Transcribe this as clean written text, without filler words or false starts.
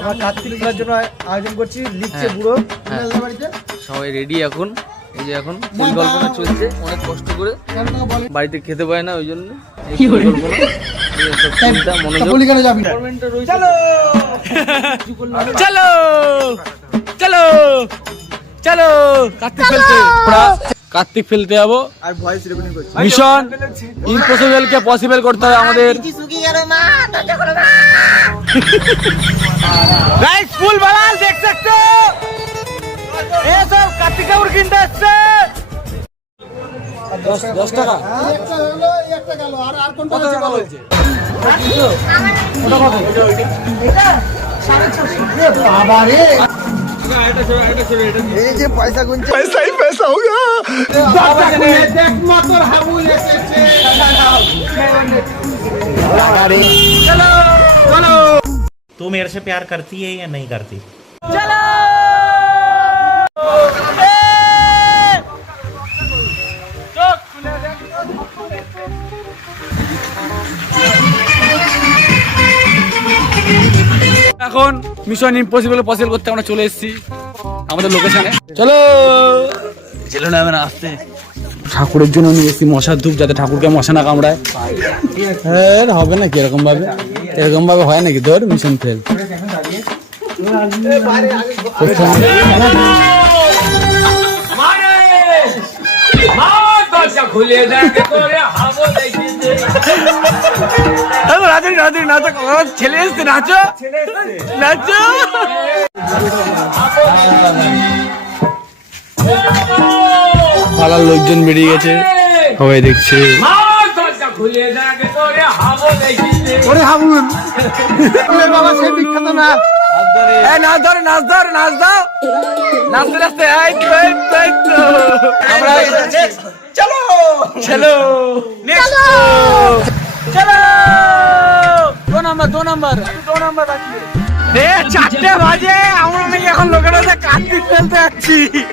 আমরা কার্তিক খেলার জন্য আয়োজন করছি, লিখছে বুড়ো সবাই রেডি এখন। এই যে এখন পরিকল্পনা চলছে অনেক কষ্ট করে, বাড়িতে খেতে পায় না ওই জন্য এই পরিকল্পনা। চলো চলো চলো কার্তিক ফেলতে, কার্তিক ফেলতে যাবো। আর ভয়েস রেকর্ডিং করছি। মিশন ইম্পসিবল কে পসিবল করতে হবে আমাদের। गाइस फुल बवाल देख सकते हो, ये सब कार्तिक ठाकुर किनते আসছে। 10 টাকা একটা হলো একটা গেল, আর কোনটা আছে বলছে ওটা কত? এটা 650 বাবা রে। এই যে পয়সা গুনছে, পয়সাই পয়সা হোগা। দেখ মতর হাবুল এসেছে। চলো চলো। तू मेरे से प्यार करती है या नहीं करती? चलो এখন মিশন ইম্পসিবল পসিবল করতে আমরা চলে এসেছি আমাদের লোকেশনে। চলো চলো না আমি আসতে। ঠাকুরের জন্য নিয়ে এসেছি মশার ধূপ, যাতে ঠাকুরকে মশা না কামড়ায়। হ্যাঁ হবে নাকি এরকম ভাবে? এরকম ভাবে হয় নাকি? ধর মিশন ফেল। ছেলে এসছে, নাচো নাচো। পাড়ার লোকজন বেরিয়ে গেছে, সবাই দেখছে। ওরে হাবুল বাবা, সেই বিখ্যাত না। নাচ ধর নাচ ধর নাচ দাও, নাচতে নাচতে আমরা চলো চলো চলো। 2 নাম্বার 2 নাম্বার 2 নাম্বার বাকি। 4টে বাজে, আমরা নাকি এখন লোকের কাছে কার্তিক ফেলতে যাচ্ছি।